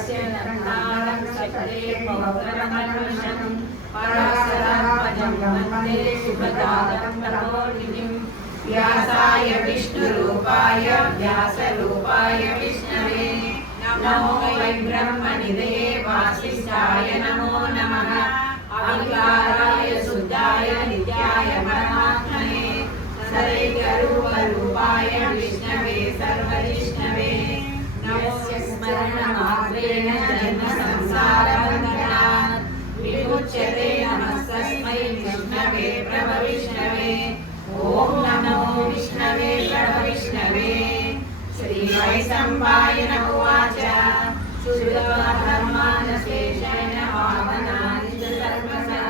तस्य नन्दारं सकले पौत्रमनुषं पराशरात्मजं वन्दे शुभदातं तपोनिधिं व्यासाय विष्णुरूपाय व्यासरूपाय विष्णवे नमो वै ब्रह्मनिधये वासिष्ठाय नमो नमः अविकाराय शुद्धाय नित्याय परमात्मने सदैकरूपरूपाय विष्णवे सर्वविष्णवे नमस्य स्मरणमात्रेण जन्मसंसारबन्धनात् विमुच्यते नमस्तस्मै विष्णवे प्रभविष्णवे ॐ नमो विष्णवे प्रभविष्णवे श्रीवैशम्पायन उवाच शुद्धधर्मानशेषेण वामनानि च सर्वशः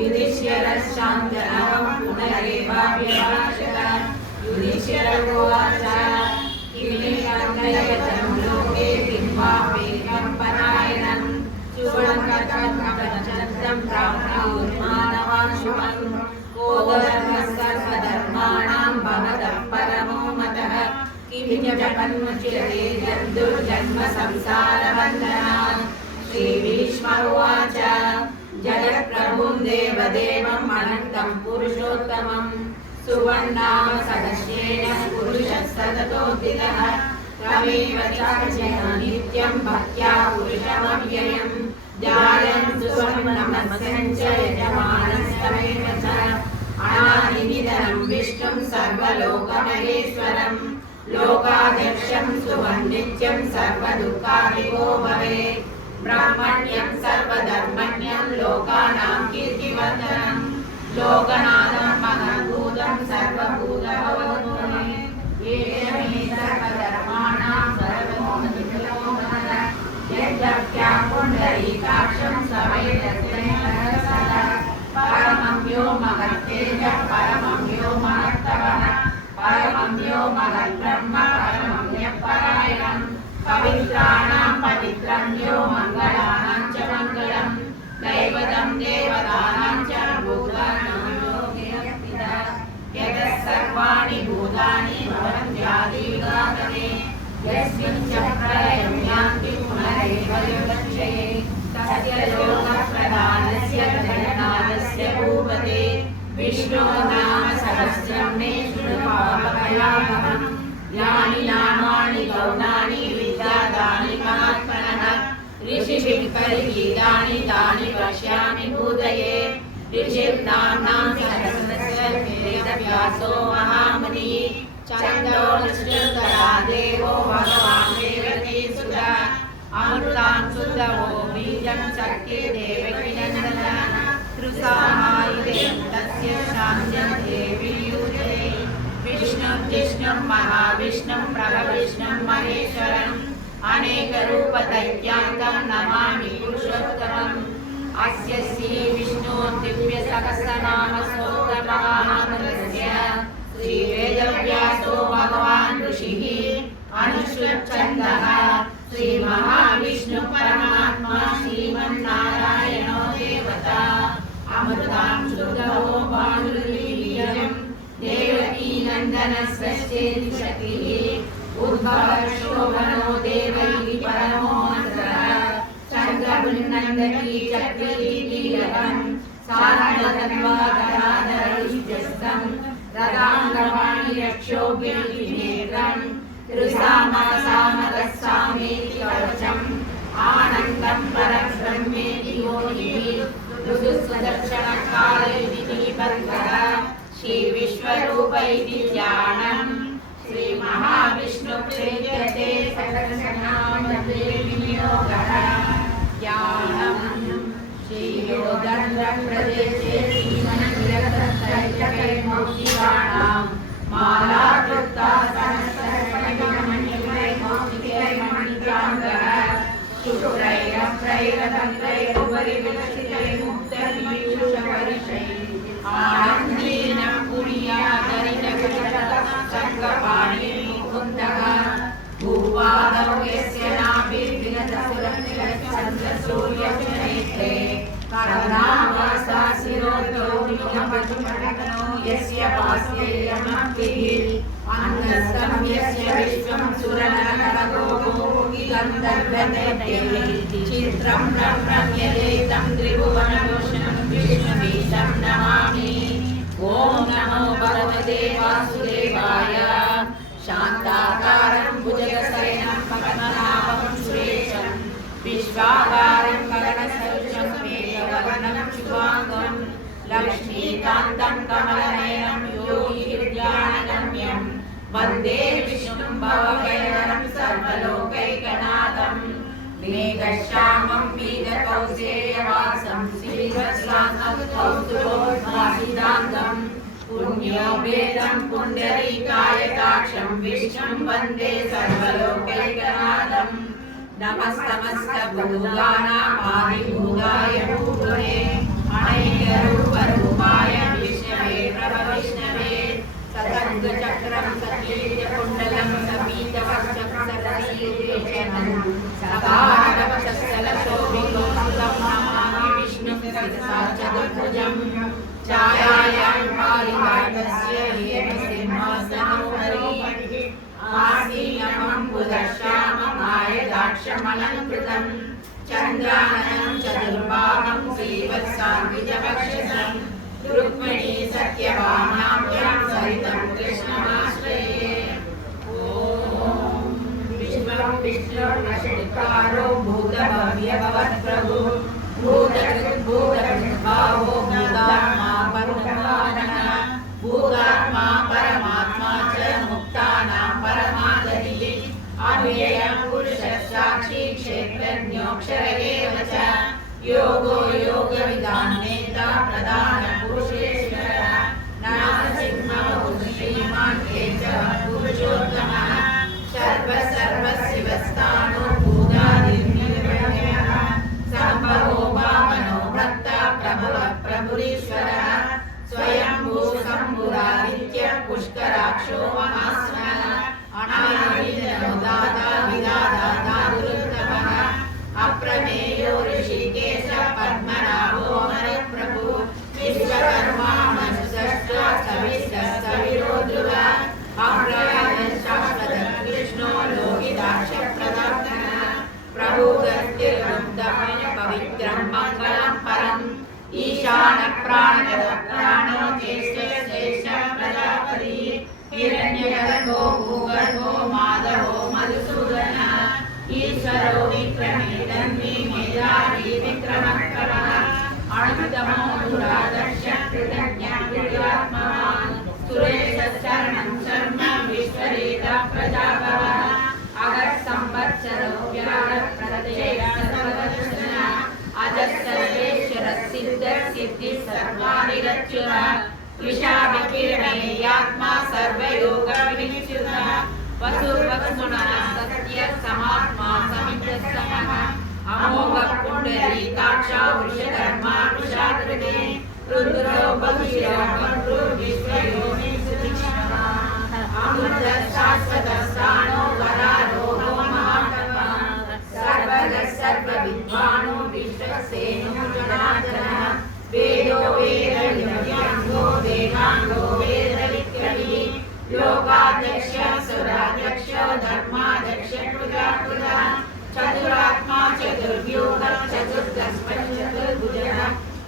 युधिष्ठिरश्चान्तरं पुनरेवाभ्यभाषत युधिष्ठिर उवाच किमेकं लोके किं वापेकं परायणं सुवर्णकं ब्राह्मणोन्मानवान् शुभं को धर्मः सर्वधर्माणां भवतः परमो मतः किं जपन्मुच्यते जन्तुर्जन्म संसारबन्धनात् श्रीभीष्म उवाच जगत्प्रभुं देवदेवम् अनन्तं पुरुषोत्तमं सुवर्णाम सहस्रेण पुरुषः सततोदितः तमेव चार्चय नित्यं भक्त्या पुरुषमव्ययं ध्यायन्तु स्वमनमस्यं च यजमानस्तमेव च अनादिनिधनं विष्णुं सर्वलोकमहेश्वरं लोकाध्यक्षं सुवन्नित्यं सर्वदुःखादिको भवेत् ब्राह्मण्यं सर्वधर्मण्यं लोकानां कीर्तिवर्धनं लोकनाथं महद्भूतं सर्वभूतभवन्मुने येन हि सर्वधर्माणां सर्वमोहनिर्मोहनः यद्भक्त्या पुण्डरीकाक्षं सवेदस्तेन सदा परमं यो महत्तेजः परमं यो महत्तपः परमं यो महद्ब्रह्म परमं यःपरायणं पवित्राणां पवित्रं यो मङ्गलानां च मङ्गलं दैवतं देवतानां च भूतानां यो निरपिता यतः सर्वाणि भूतानि भवन्त्यादियुगागमे यस्मिन् च प्रलयं यान्ति पुनरेव युगक्षये तस्य लोकप्रधानस्य जगन्नाथस्य भूपते विष्णो नाम सहस्रं मे शृणुपावयामहम् यानि नामानि गौणानि विद्यादानि महात्मनः ऋषिभिः परिगीतानि तानि वक्ष्यामि भूतये ऋषिर्नाम्नां सहस्रस्य वेदव्यासो महामुनिः छन्दोनिष्ठुतरा देवो भगवान् देवकीसुतः अमृतां सुतवो बीजं शक्ति देवकीनन्दनः त्रिसामायुधं तस्य शान्त्यं देवी युजे विष्णुं जिष्णुं महाविष्णुं प्रभविष्णुं महेश्वरम् अनेकरूपदैत्यान्तं नमामि पुरुषोत्तमम् अस्य श्रीविष्णो दिव्यसहस्रनामस्तोत्रमहामन्त्रस्य श्रीवेदव्यासो भगवान् ऋषिः अनुष्ठुप्छन्दः श्रीमहाविष्णुः परमात्मा श्रीमन्नारायणो देवता अमृतां शुद्धो भानुर्वीर्यं देवकीनन्दनस्य शक्तिः उद्भवशोभनो देवैः परमो मन्त्रः शङ्खपुण्डकी चक्रीकीलकं सारङ्गतन्वाधराधरैश्चस्तं रदाङ्गवाणिरक्षोभिर्नेत्रं त्रिसामासामरस्सामेति कवचम् आनन्दं परब्रह्मेति योनिः ऋतुस्वदर्शनकालैति दीपङ्करः श्रीविश्वरूप इति ध्यानम् श्रीमहाविष्णुप्रेयते सकलनामदेविनियोगः ध्यानम् श्रीयोगन्द्रप्रदेशे श्रीमन्निरतत्रैकैर्मौक्तिकाणां मालाकृता सहस्रमणिमणिमौक्तिकैर्मणिकाङ्गः शुक्रैरप्रैरतन्त्रैरुपरि विलसितैर्मुक्तविभूषपरिशैः आनन्देन पुण्या भूपादौ यस्य नाभिर्विगतसुरनिरच्छन्द्रसूर्यनेत्रे करुणावासा शिरोतो विनपतिपठनो यस्य पास्येयमक्तिः अन्नस्तं यस्य विश्वं सुरनरकरोगो गन्धर्वदैत्यैः चित्रं रम्यलेतं त्रिभुवनभूषणं विष्णुवीशं नमामि। ॐ नमो भगवते वासुदेवाय। शान्ताकारं भुजगशयनं पद्मनाभं सुरेशं विश्वाकारं गगनसदृशं मेघवर्णं शुभाङ्गं लक्ष्मीकान्तं कमलनयनं योगिहृद्यानगम्यं वन्दे विष्णुं भवभयहरं सर्वलोकैकनाथं। मेघश्यामं पीतकौसेयवासं श्रीवत्साङ्गं कौस्तुभोद्भासिताङ्गं पुण्योपेतं पुण्डरीकायताक्षं विष्णुं वन्दे सर्वलोकैकनाथं। नमस्तमस्तभूतानां आदिभूताय भूतले अनेकरूपरूपाय विष्णवे प्रभविष्णवे सतङ्गचक्रं सकीर्यकुण्डलं सपीतवक्षं सरसीदेशनं सदानवक्षस्थलशोभितोषितं नमामि विष्णुं शिरसा चतुर्भुजं छायायां पारिजातस्य हेमसिंहासनोपरि आसीनमम्बुदश्याममायदाक्षमलङ्कृतं चन्द्राननं चतुर्बाहुं श्रीवत्सान्वितवक्षसं रुक्मिणी सत्यभामाभ्यां सहितं कृष्णमाश्रये। ॐ विश्वं विष्णुर्वशत्कारो भूतभव्यभवत्प्रभु भूतकृद्भूतकृद्भावो भूतात्मा परमात्मा भूतात्मा परमात्मा च मुक्तानां परमागतिः अव्ययं पुरुषः साक्षी क्षेत्रज्ञोऽक्षर एव च योगो योगविदां नेता प्रधानपुरुषेश्वरः नारसिंहः श्रीमान् केशवः पुरुषोत्तमः सर्वशिवस्थानो भूतादिर्निर्वयः सम्भवो वामनो भक्ता प्रभवः प्रभुरीश्वरः स्वयंभू शम्भुरादित्यः पुष्कराक्षो महास्मः अनादिनो दाता विधाता गुरुत्तमः अप्रमेयो ऋषिकेश पद्मनाभो हरप्रभु विश्वकर्मा मनुष्यश्च सविरो ध्रुवः अप्रयाण शाश्वतः कृष्णो लोकिदाक्षप्रदातः प्रभुगस्तिर्मुग्धः पवित्रं मङ्गलं परम् ईशानप्राणो प्राणो ज्येष्ठः प्रजापति हिरण्यगर्भो भूगर्भो माधवो मधुसूदनः ईश्वरो विक्रमे तन्वी मेधावी विक्रमकरः अणुतमो दुरादर्श कृतज्ञः कृतात्मवान् सुरेशशरणं शर्म विश्वरेता प्रजापवः अगस्संवत्सरो व्याळप्रत्ययः सर्वदर्शनः अजस्सर्वेश्वरः सिद्धः सिद्धिः सर्वानिरच्युतः विशाविकीर्णेयात्मा सर्वयोगविनिश्चितः वसुवक्मुनः सत्यः समात्मा समितस्समः अमोघः पुण्डरीकाक्षा वृषधर्मा वृषाकृते रुद्रो बहुशिरो बभ्रुर्विश्वयोनिः अमृतः शाश्वतः स्थाणो वरारोहो महात्मा सर्वगः सर्वविद्वानो विश्वक्सेनो जनार्दनः वेदो वेदविद्याङ्गो वेदाङ्गो वेदविक्रमी लोकाध्यक्ष सुराध्यक्ष धर्माध्यक्ष कृताकृतः चतुरात्मा चतुर्व्यूहः चतुर्दशचतुर्भुजः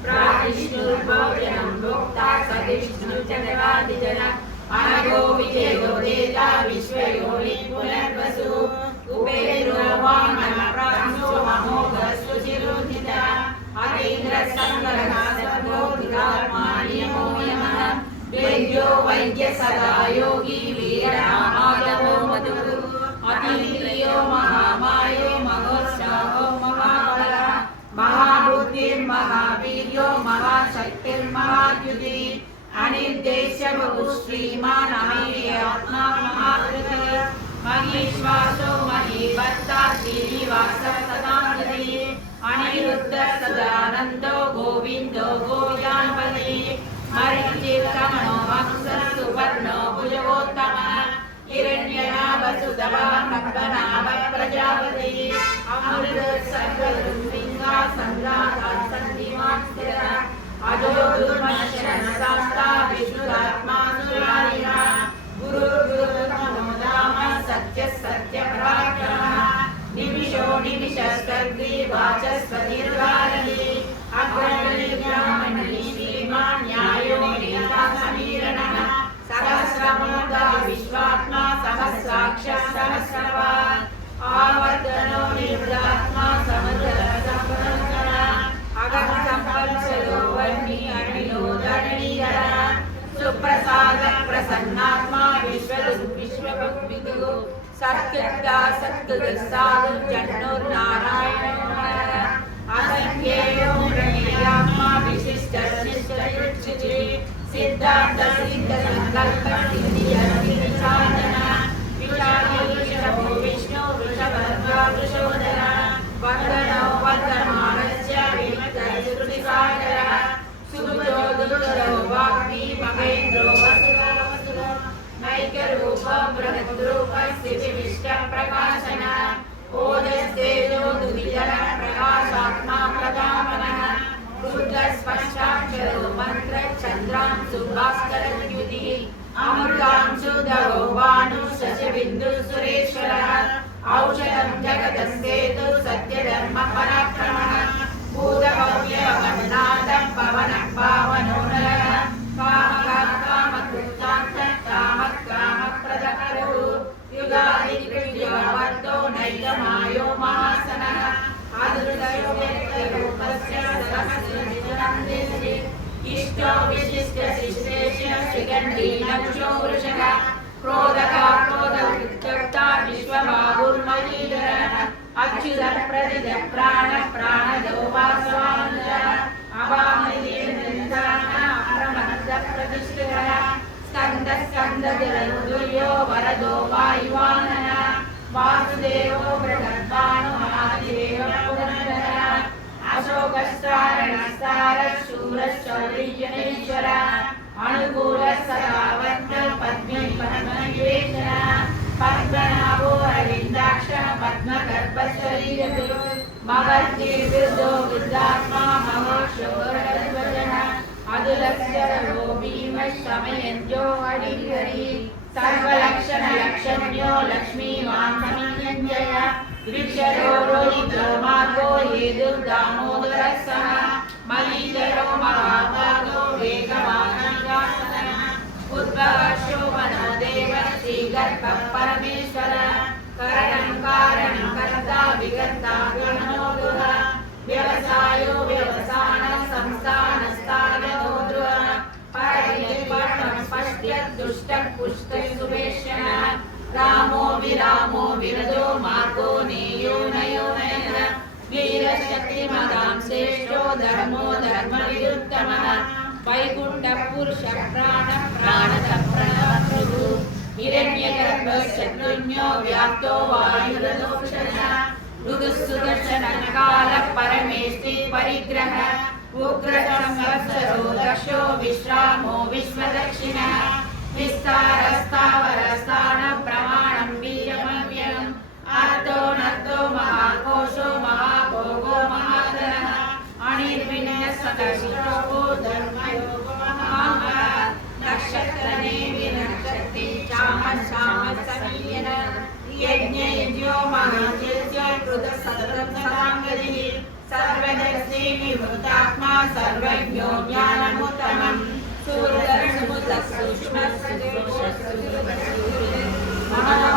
प्राविष्णुर्भोजनं भोक्ता सविष्णु जगदादिजनः अनघो विजयो देता विश्वयोनि पुनर्वसु उपेन्द्रो वामनः प्रांशो अमोघः सुचिरोधितः अतीन्द्रसङ्गरः सर्वोधिकात्मा नियमो यमः वेद्यो वैद्य सदा योगी वीरः माधवो मधुः अतीन्द्रियो महामायो महोत्साहो महाबलः महाबुद्धिर्महावीर्यो महाशक्तिर्महाद्युतिः अनिर्देश्य बहुश्रीमान् अमेयात्मा महाकृतिः महीश्वासो महीभर्ता श्रीनिवासः सदानन्दी अनिरुद्धः सदानन्दो गोविन्दो गोविदान्पतिः मरीचिर्कमनो वंशः सुवर्णो भुजगोत्तमः हिरण्यनाभसुतः पद्मनाभः प्रजापतिः अमृतः सर्वऋत्विङ्गा सङ्ग्रातः सन्धिमान् स्थिरः अजो दुर्मर्शनशास्ता विष्णुरात्मा सुरारिः गुरुर्गुरुर्नमो धाम सत्यः सत्यपराक्रमः सर्गी वाचस्पतिर्वाणी अग्रणी ब्राह्मणी श्रीमान् न्यायो नेता समीरणः सहस्रमूर्धा विश्वात्मा सहस्राक्षः सहस्रवान् आवर्तनो निर्दात्मा समदरसंपन्नः अगम संपत्सरो वर्णी अणियो धरणीधर सुप्रसाद प्रसन्नात्मा विश्वविदु सत्कृता सत्कृतसाधु जन्नोर्नारायणो असंख्येयो प्रणीयात्मा विशिष्टशिष्टयुच्यते सिद्धार्थ सिद्ध संकल्प सिद्धिसाधन विशालीशो विष्णु वृषभर्गा वृषोदर वन्दनो वन्दमानस्य विमतश्रुतिसागरः सुजो दुर्धरो वाग्मी महेन्द्रो वसुरो नैकरूप बृहद्रूप स्थितिविष्टप्रकाशन ओजस्तेजो दुर्जर प्रकाशात्मा प्रजापनः रुद्रस्पष्टाक्षरो मन्त्रचन्द्रांशु भास्करद्युतिः अमृतांशु दरो भानु शशिबिन्दु सुरेश्वरः औषधं जगतस्तेतु सत्यधर्मपराक्रमः भूतभव्यवन्नाथं पवनः पावनो नरः कामप्रदकरो युगादिकृत्योवर्तो नैकमायो महासनः आदृतयो व्यक्तरूपस्य सहस्रनिजनन्देशे इष्टो विशिष्टशिष्टेश श्रीगण्डीनक्षो वृषः क्रोधका क्रोधवृत्तक्ता विश्वबाहुर्महीधरः अच्युतः प्रदितः प्राणदो वासवानुजः अवामयेन्द्रः अप्रमत्तः प्रतिष्ठितः स्कन्दजलदुर्यो वरदो वायुवानः वासुदेवो बृहद्भानु महादेवः पुरन्दरः अशोकस्तारणस्तारः शूरश्चौर्यजनेश्वरः अनुकूलः सदावर्तः पद्मविवेचनः पद्मनाभो अरविन्दाक्षः पद्मगर्भशरीरगुरु महर्षिर्वृद्धो वृद्धात्मा महोक्षोरध्वजः अदुलक्षरो भीमः शमयन्त्यो हरिहरि सर्वलक्षणलक्षण्यो लक्ष्मीवान् समीयञ्जय वृक्षरो रोहितो मार्गो हेतुर्दामोदरः सः मलीधरो महाभागो वेगवानासनः उद्भवशो मनोदेव श्रीगर्भः परमेश्वरः करणं कारणं कर्ता विकर्ता गणनोदुः व्यवसायो व्यवसानः संस्थानस्थानो ध्रुवः परिनिर्वाणं पश्यत् दुष्टः पुष्टः सुवेशनः रामो विरामो विरजो मार्गो नेयो नयो नयनः वीरशक्तिमदां श्रेष्ठो धर्मो धर्मविरुत्तमः वैकुण्ठः पुरुषः प्राणः प्रणवप्रभुः हिरण्यगर्भः शत्रुघ्नो व्याप्तो वायुरदोक्षणः मृदुसुदर्शनकालः परमेष्टि परिग्रहः उग्रसंवत्सरो दक्षो विश्रामो विश्वदक्षिणः विस्तारस्तावरस्थानः प्रमाणं वीर्यमव्ययम् आर्तो नर्तो महाकोशो महाभोगो महाधनः अनिर्विण्यसदशिरोगो धर्मयोगो महामः नक्षत्रने विनक्षति चामसमीयनः यज्ञयो महायज्ञ कृतसततसाङ्गतिः सर्वदर्शी विभूतात्मा सर्वज्ञो ज्ञानमुत्तमम्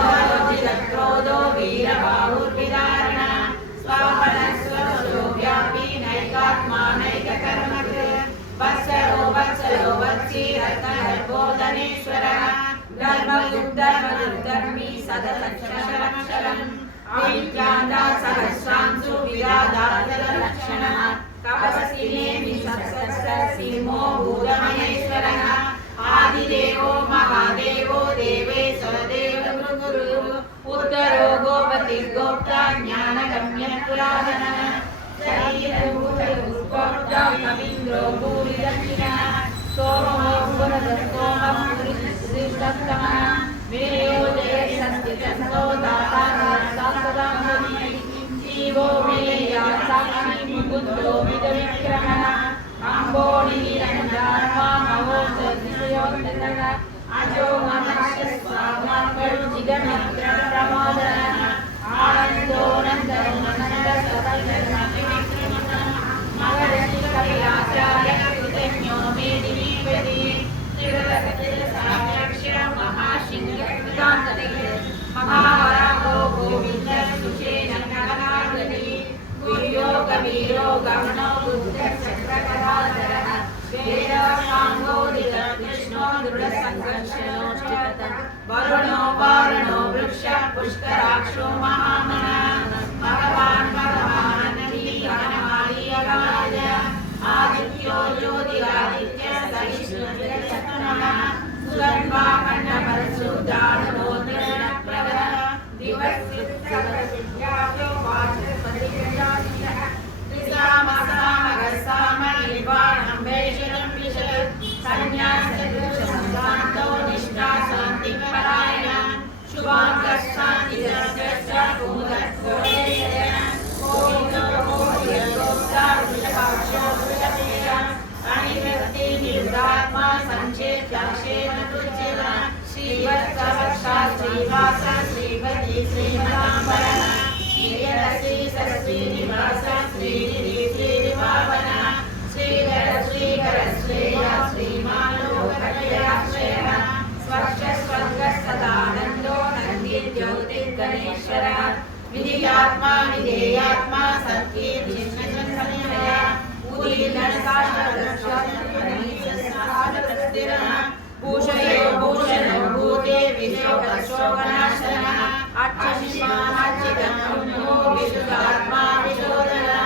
महाभारतिरक्रोधो वीरबाहुर्विदारणः स्वापनस्वरो व्यापी नैकात्मा नैककर्मकृत् वत्सरो वत्सी रत्नगर्भोदनेश्वरः धर्मयुक्तर्मी सदलक्षरम् अविद्यादा सहस्रांशु विराधारलक्षणः तपस्विने सीमो भूतमहेश्वरः आदिदेवो महादेवो देवेश्वर देवगुरुः उत्तरो गोपति गोप्ता ज्ञानगम्य पुरातनः शरीरभूतगुरुप्रोक्ता कवीन्द्रो भूरिदक्षिणः सोमो पुरदस्तोमः पुरिदस्तमः वीर्यो जयशस्तिचन्दो दातारसासदामणि जीवो मेया साक्षी मुकुन्दो विदविक्रमः अम्बोनिरञ्जात्मा महोत्सविषयोत्तरः अजो मनस्य स्वाभाकरुचिगमित्रप्रमोदनः आनन्दो नन्दो नन्दस वीरो गमनो बुद्धचक्रकराधरः वेदशाङ्गोदित कृष्णो दृढसङ्घर्षणोष्ठितः वरुणो वारुणो वृक्ष पुष्कराक्षो महामनः भगवान् भगवानन्दी गणमालीयगाय आदित्यो ज्योतिरादित्य सहिष्णुः सुगन्धा खण्डपरशु दानवो दृढप्रभः दिवसिद्ध्याव्यो वाचस्पतिर्जातिः त्रिसामसामगस्साम निर्वाणं वैशनं विशद संन्यासदृशसंसान्तो निष्ठा शान्तिपरायण शुभाङ्गशान्तिदर्शश्च कुमुदत्कोलेयः गोविन्दो गोविन्दोक्ता वृषभाक्षो वृषभेयः अनिवृत्ति निरुदात्मा संचेत्याक्षेण तुच्यः श्रीवत्सवत्सा श्रीवास श्रीपति श्रीमदाम्बरः श्रीयरश्री श्रीनिवास श्रीनिधि श्रीनिभावनः श्रीकर श्रीकर श्रेय श्रीमानोकटयाश्रयः स्वच्छ स्वर्गसदानन्दो नन्दिज्योतिर्गणेश्वरः विधियात्मा विधेयात्मा सत्कीर्तिर्निर्भयः उदीर्णसाधकस्थिरः भूषयो भूषणो भूते विशोकशोकनाशनः अक्षिमाचिदन्नो विशुद्धात्मा विशोधनः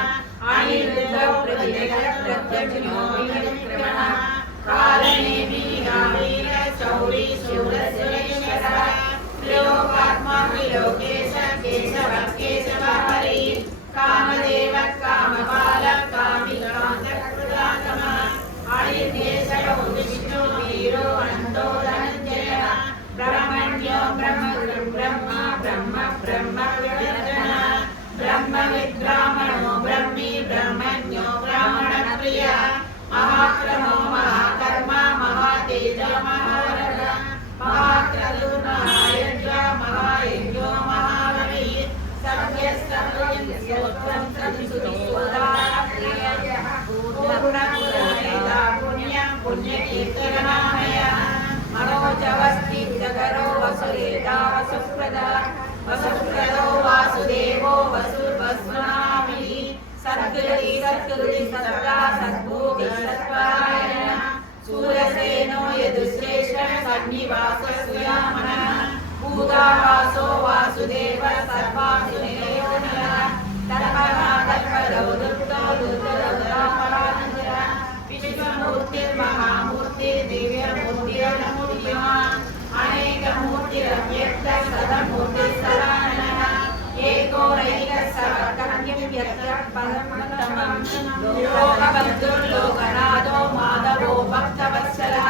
अनिरुद्धो प्रतिजगत्प्रत्यक्षिणो विनिर्गणः कारणे वीरावीर शौरी शूरसुरेश्वरः त्रिलोकात्मा त्रिलोकेश केशव केशव हरि कामदेव कामबाल कामिकान्तकृतात्मः अनिर्देशयो विष्णु वीरो अनन्तो धनञ्जयः ब्रह्मण्यो ब्रह्म ब्रह्म ब्रह्म विवर्धनः ब्रह्मविद्ब्राह्मणो ब्रह्मी ब्रह्मण्यो ब्राह्मणप्रियः महाक्रमो महाकर्मा महातेज महारथः महाक्रतुः महायज्ञो महायज्ञो महारवि सभ्यस्तभ्यस्तोत्रं सत्सुतिसोदाप्रियः पूर्णपुरहिता पुण्यं पुण्यकीर्तनामयः मनोजवस्तीर्थकरो वसुरेता वसुप्रदा वसुप्रदो वासुदेवो वसुर्वस्वनामिः सद्गुरुति सद्गुरुति सद्गा सद्भूति सत्परायणः सूरसेनो यदुश्रेष्ठः सन्निवाससुयामनः भूतावासो वासुदेव सर्वासुरेयो नरः तत्परः तत्परो दुर्तो दुर्गदौरापरानन्दः विश्वमूर्तिर्महामूर्तिर्दिव्यमूर्तिरनमूर्तिमान् अनेकमूर्तिरव्यक्तः सदमूर्तिस्तराननः एकोरैकसर्वकर्म्यव्यक्तः परमोत्तमः लोकबन्धुर्लोकनाथो माधवो भक्तवत्सलः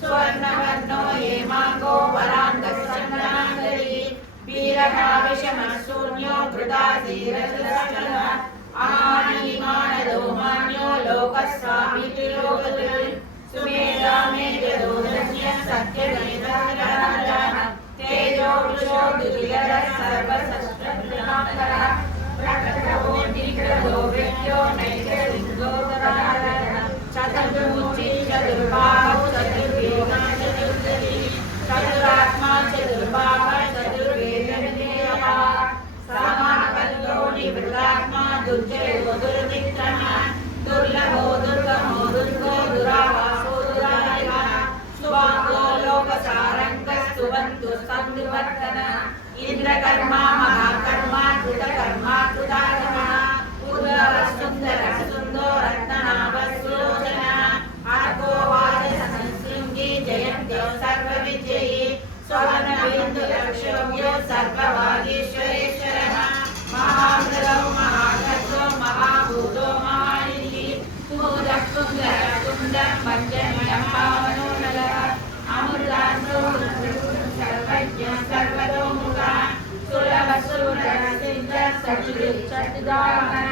स्वर्णवर्णो हेमाङ्गो वराङ्गश्चन्द्राङ्गली वीरभाविषमशून्यो धृताधीरजलः आनीमानदोमान्यो लोकस्वामी त्रिलोकधृत् सुमेधा मेघदोधन्यः सत्यमेधाधरः तेजो वृषो दुर्यरः सर्वशस्त्रभृताकरः प्रकृतवो निग्रहो वृत्यो नैकलिङ्गोदरः चतुर्मुखी चतुर्बाहु चतुर्व्यूहा चतुर्दशी चतुरात्मा चतुर्बाह चतुर्वेदविधेयः समानबद्धो निवृतात्मा दुर्जयो दुर्निग्रहः दुर्लभो दुर्गमो दुर्गो दुरावासो दुरालयः सुवाङ्गो लोकसारङ्गस्तुवन्तु सन्दुवर्तनः इन्द्रकर्मा महाकर्मा कृतकर्मा कृतागमः पूर्ववसुन्दरः सुन्दो रत्ननाभस्सुलोचनः अर्को वाजसंशृङ्गी जयन्त्यो सर्वविजयी स्वर्णबिन्दुलक्षोभ्यो सर्ववागीश्वरेश्वरः महामृगो महागर्भो महाभूतो महानिधिः कुमुदः सुन्दरः कुन्दः पञ्चमयः पावनो नरः अमृतान्तो सर्वज्ञः सर्वतोमुखः सुलभसुरः सिद्धः सच्चिदानन्दः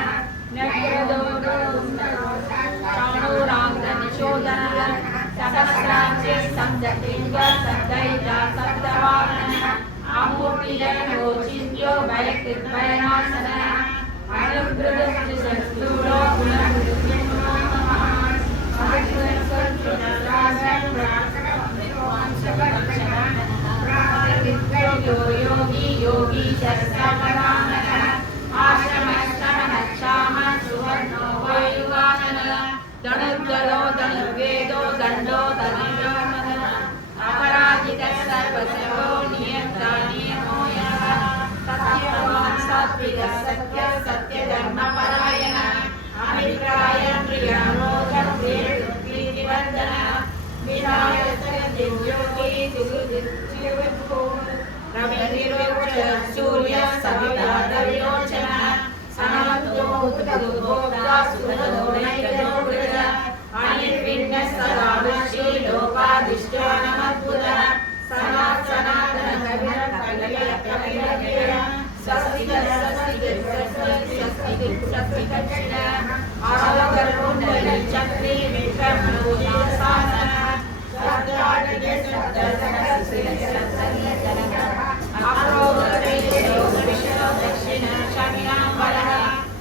चाणूराङ्गनिशोधनः सहस्रांशे सप्तलिङ्गः सप्तैजा सप्तवाहनः अमूर्तिजयो चिन्त्यो भयकृद्भयनाशनः अनुग्रहस्त्रिशूलो योगी योगी शस्त्रपरानः आश्रमश्रमः क्षामः सुवर्णः वसवो नियन्ता नियमो यः सत्यवान् सात्विकः सत्यः सत्यधर्मपरायणः अभिप्रायं प्रियामोदं प्रीतिवर्धनः विनायकः दिव्योगी दुर्गुरुः रविर्विरोचनः सूर्यः सवितारविरोचनः सनातो भूतभोक्ता सुरदोनैकजो वृतः अनिर्विण्णः सदा वृक्षी लोकाधिष्ठानमद्भुतः सनातनः कविरकविरकविरकविरः स्वस्तिकक्षिणः आलोककुण्डली विक्रमोजासानः दक्षिणाम्बरः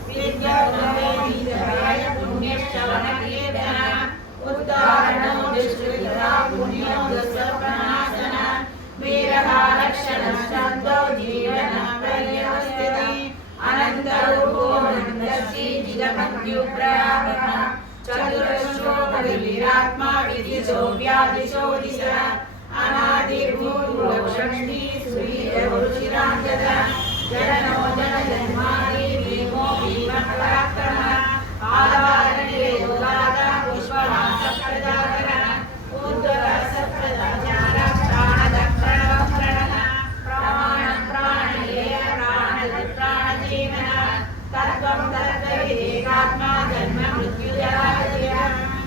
विद्याय पुण्यश्रवणकीर्तनः उद्धारणो दुष्कृता पुण्यो दुष्प्रणाशनः वीरः रक्षणः शब्दो जीवनः पर्यवस्थितः अनन्तरूपोऽनन्दश्री जिगमद्युप्रयागः चतुरश्रो बलिरात्मा विदिशो व्यादिशो दिशः अनादिर्भूर्लक्ष्मी सुरीररुचिराङ्गदः जननो जनजन्मादि भीमो भीमपराक्रमः आधारणे योगादा पुष्पवासप्रदाकरः ऊर्ध्वरसप्रदाचारः प्राणदप्रणवप्रणः प्रमाणं प्राणयेय प्राणजीवनः तत्त्वं तत्त्वविदेकात्मा जन्म मृत्युजराजयः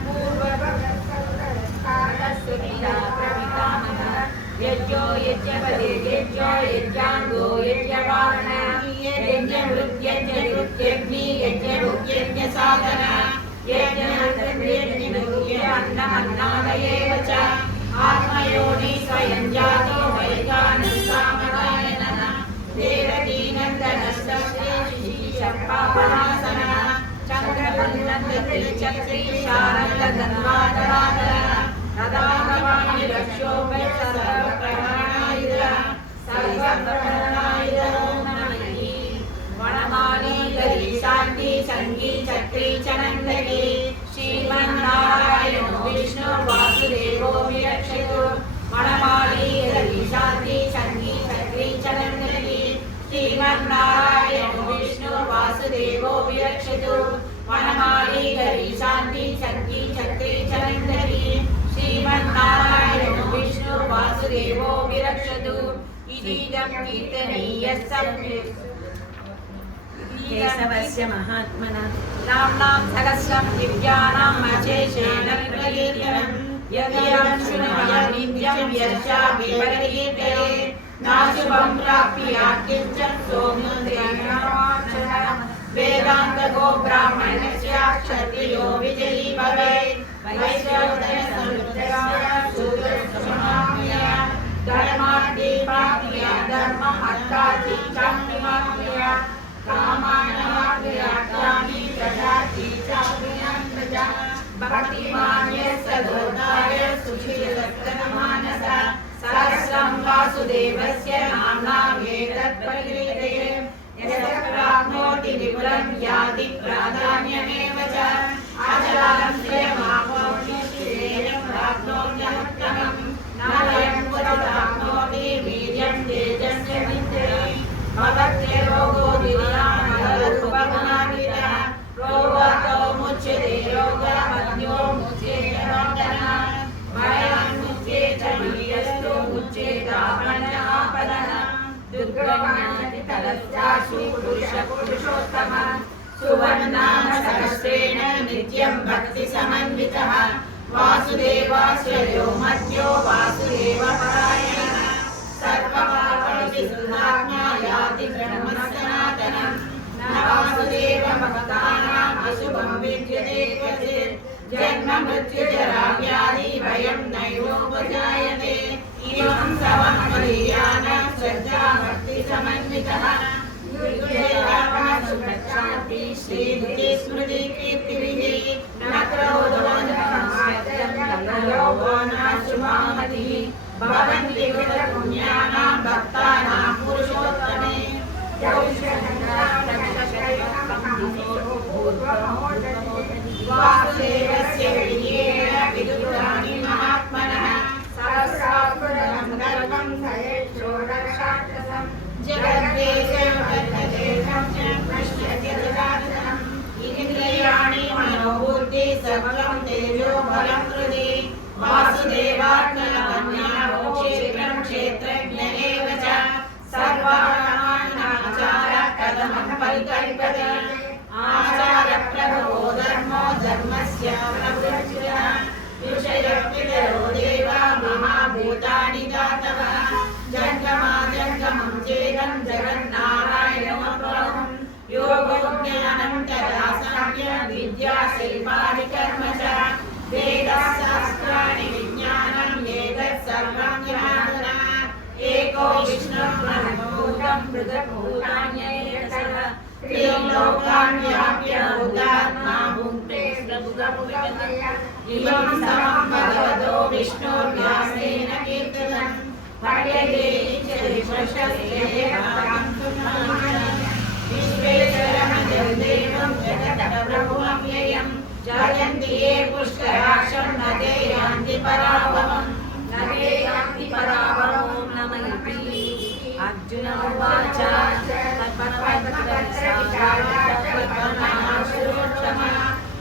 पूर्वप्रविता प्रवितामहः यज्ञो यज्ञपदे यज्ञो यज्ञाङ्गो यज्ञवाहनः यज्ञमृत्यज्ञकृत्यग्नि यज्ञभुग्यज्ञसाधनः यज्ञमन्नादयेव च आत्मयोनि स्वयं जातो वैगानसामगायनः देवकीनन्दनश्रीशपापनासनः चक्रवन्दन्त्री शारदधन्वादराधरः तदागवाणि रक्षोपसर्वप्रहरणायुधः सर्वप्रहरणायुधो नमः वनमाली गरी शान्ति संगी चक्री चनन्दगी श्रीमन्नारायणो विष्णु वासुदेवो विरक्षतु वनमाली गरी शान्ति संगी चक्री चनन्दगी श्रीमन्नारायणो विष्णु वासुदेवो विरक्षतु वनमाली गरी शान्ति संगी चक्री चनन्दगी श्रीमन्नारायणो विष्णु वासुदेवो विरक्षतु इदं कीर्तनीयः केशवस्य महात्मना नाम्नां सहस्रं दिव्यानां अशेषेण प्रकीर्तनं यदि शृणुमः नित्यं यश्चा विपरीतये नाशुभं प्राप्नुयात् किञ्चित् सौम्येन वेदान्तको ब्राह्मणस्य क्षत्रियो विजयी भवेत् वैश्रवणसमुद्रस्य धर्मार्थी प्राप्नुयात् धर्मम् अर्थार्थी चाप्नुयात् कामानवाप्नुयात्यानि प्रजाति चाप्नुयात् भक्तिमान् सदोदाय सुशीलसत्तमानसः सहस्रं वासुदेवस्य नाम्नामेतत् प्रकीर्तये यस्य प्राप्नोति विपुलं याति प्राधान्यमेव च अचलं श्रियमाप्नोति श्रेयं प्राप्नोत्यनुत्तमं नालयं पुरताप्नोति वीर्यं तेजश्च विद्यते भवत्यरोगो विरामरूपगुणान्वितः रोगतो मुच्यते रोगमद्यो मुच्येत रोगः भयान्मुच्ये च वीर्यस्तु मुच्येतापन्नापदः दुर्गमादितलस्यासु पुरुषोत्तमः सुवर्णाम सहस्रेण नित्यं भक्तिसमन्वितः वासुदेवाश्रयो मध्यो वासुदेवपरायणः सर्वपापविसुधात्मा याति ब्रह्मसनातनं न वासुदेवभक्तानाम् अशुभं विद्यते क्वचित् जन्म मृत्युजरा व्याधि भयं नैवोपजायते इमं सवमदीयान श्रद्धा भक्तिसमन्वितः युज्येवापनसुखशान्ति श्रीधृति स्मृति कीर्तिभिः न क्रोधो न लोभो न शुभामतिः भवन्ति कृतपुण्यानां भक्तानां पुरुषोत्तमे वासुदेवस्य विजयेन विदुराणि महात्मनः सहस्रात्मनं गर्वं जगद्देशं जगद्देशं च कृष्णस्य जगदानन्दम् इंद्रियाणि मनोबुद्धि सर्वं तेजो बलं हृदि वासुदेवात्मनमन्या क्षेत्रं क्षेत्रज्ञ एव च सर्वाणामाचारः कथमं परिकल्पते आचारप्रभवो धर्मो धर्मस्य प्रवृत्तिः विषयपितरो देवा महाभूतानि दातवः जङ्गमं चेदं जगन्नारायणमप्रभुं योगो ज्ञानं तथा साङ्ख्यं विद्या शिल्पानि कर्म च वेदशास्त्राणि विज्ञानं एतत् सर्वं ज्ञानना एको विष्णुः ब्रह्मभूतं पृथग्भूतान्येकशः त्रिलोकान् व्याप्य भूतात्मा भुङ्क्ते इमं समं भगवतो विष्णुर्व्यासेन कीर्तितम् पठ्यते विश्वेश्वरं जगदेवं जगत्प्रभुमव्ययं जयन्ति ये पुष्कराक्षं न ते यान्ति पराभवम् नमः अर्जुन उवाच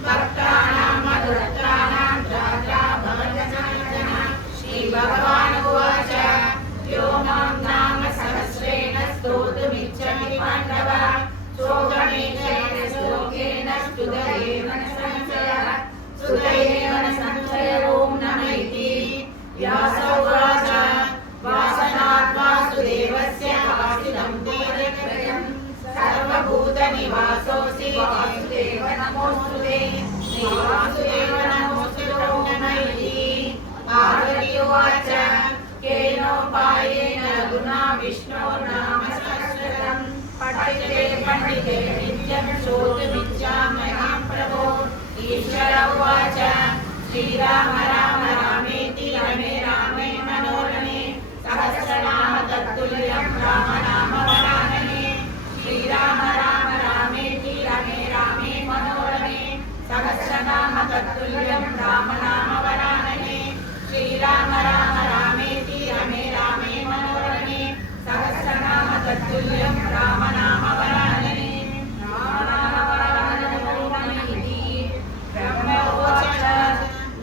भक्तानां मधुरतानां राजा भवनजनार्दन श्रीभगवान् उवाच यो मां नाम सहस्रेण स्तोतुमिच्छति पाण्डव सोगमेकेन श्लोकेन स्तुतयेव न संशयः ॐ नमः इति व्यास उवाच वासनात् वासुदेवस्य वासिनं तेजत्रयं सर्वभूतनिवासोऽसि वासुदेव नमोऽस्तुते वासुदेव नमोऽस्तु नमः इति पार्वती उवाच केनोपायेन गुणा विष्णोर्नाम सहस्रशतं पठिते पण्डिते नित्यं श्रोतुमिच्छाम्यहं प्रभो ईश्वर उवाच श्रीराम राम रामेति रमे रामे मनोरमे सहस्रनाम तत्तुल्यं राम नाम वरानने श्रीराम राम रामेति रमे रामे मनोरमे सहस्रनाम तत्तुल्यं राम नाम वरानने श्रीराम राम रामेति रमे रामे मनोरमे सहस्रनाम तत्तुल्यं राम नाम वरानने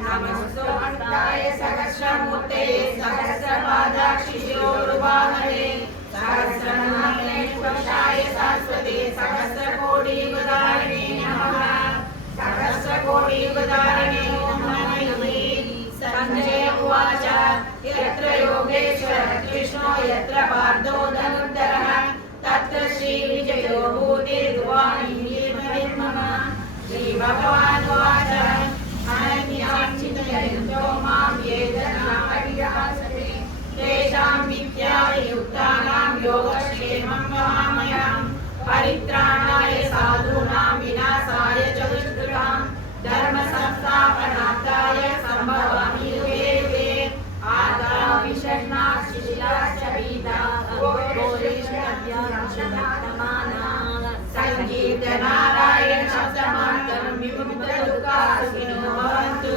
नमस्तोऽस्ताय सहस्रमूर्ते सहस्रपादाक्षिशोरुबाहवे सहस्रनाम्ने पुरुषाय शाश्वते सहस्रकोटियुगधारिणे नमः सहस्रकोटियुगधारिणे ॐ नमः संजय उवाच यत्र योगेश्वर कृष्णो यत्र पार्थो धनुर्धरः तत्र श्रीविजयो भूतिर्वाणीर्मम श्रीभगवान् उवाच अनन्याचिन्तयन्तो मां ये जना पर्यासते तेषां विद्यायुक्तानां योगक्षेमं वहाम्यहं परित्राणाय साधूनां विनाशाय च दुष्कृतां धर्मसंस्थापनार्थाय सम्भवामि युगे युगे आगामिषण्णाः शिशिलाश्च पीताः संकीर्तनारायण शब्दमात्रं विमुक्तदुःखासुखिनो भवन्तु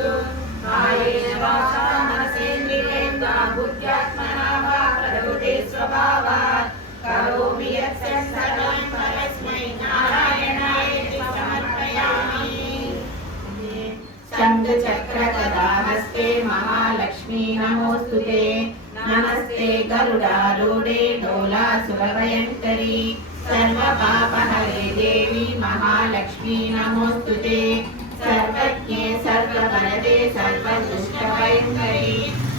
कायेन वाचा मनसेन्द्रियेन्द्रिया बुद्ध्यात्मना वा प्रकृते स्वभावात् करोमि यत् सर्वं परस्मै नारायणायेति समर्पयामि। शङ्खचक्रगदाहस्ते महालक्ष्मी नमोऽस्तुते नमस्ते गरुडारूढे डोलासुरभयङ्करी सर्वपापहरे देवी महालक्ष्मी नमोऽस्तुते सर्वज्ञे सर्ववरदे सर्वदुष्टभयङ्करी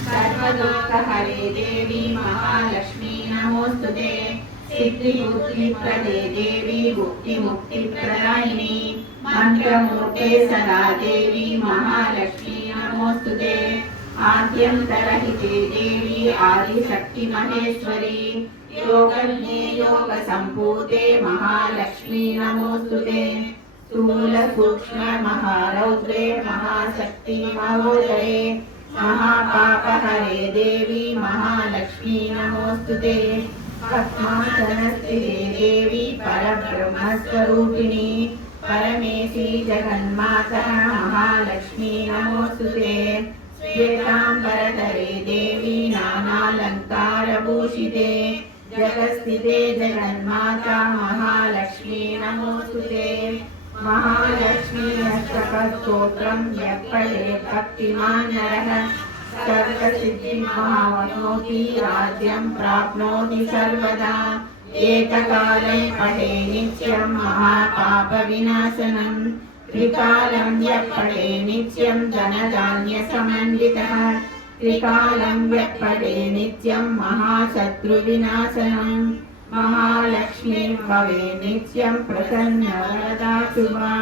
सर्वदुःखहरे देवी महालक्ष्मी नमोऽस्तुते सिद्धिबुद्धिप्रदे देवी मुक्तिमुक्तिप्रदायिनी मन्त्रमूर्ते सदा देवी महालक्ष्मी नमोऽस्तुते आद्यन्तरहिते देवी आदिशक्तिमहेश्वरी योगज्ञे योगसम्पूते महालक्ष्मी नमोऽस्तुते स्थूलसूक्ष्ममहारौद्रे महाशक्ति महोदये महापापहरे देवी महालक्ष्मी नमोऽस्तुते पद्मासनस्थिते देवी परब्रह्मस्वरूपिणी परमेशी जगन्माता महालक्ष्मी नमोऽस्तुते श्वेताम्बरधरे देवी नानालङ्कारभूषिते जगत्स्थिते जगन्माता महालक्ष्मी नमोस्तुते। महालक्ष्मी अष्टकस्तोत्रं यः पठेत् भक्तिमान् नरः सर्वसिद्धिं महाप्नोति राज्यं प्राप्नोति सर्वदा। एककाले पठे नित्यं महापापविनाशनं त्रिकालं यः पठे नित्यं धनधान्यसमन्वितः त्रिकालं यः पठे नित्यं महाशत्रुविनाशनं महालक्ष्मी भवे नित्यं प्रसन्नवरदा शुभा।